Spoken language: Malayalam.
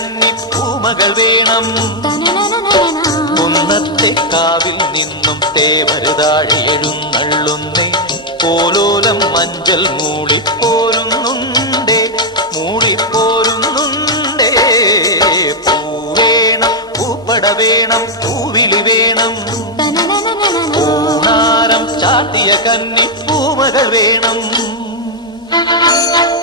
കന്നി പൂമകൾ വേണം. കുന്നത്തെ കാവിൽ നിന്നും തേവരുതാഴെ എഴുന്നള്ളുന്നേ. പോലോലം മഞ്ചൽ മൂളിപ്പോരുന്നുണ്ടേ, മൂളിപ്പോരുന്നുണ്ടേ. പൂവേണം, പൂപ്പട വേണം, പൂവിളി വേണം. പൂനാരം ചാട്ടിയ കന്നി പൂമകൾ വേണം.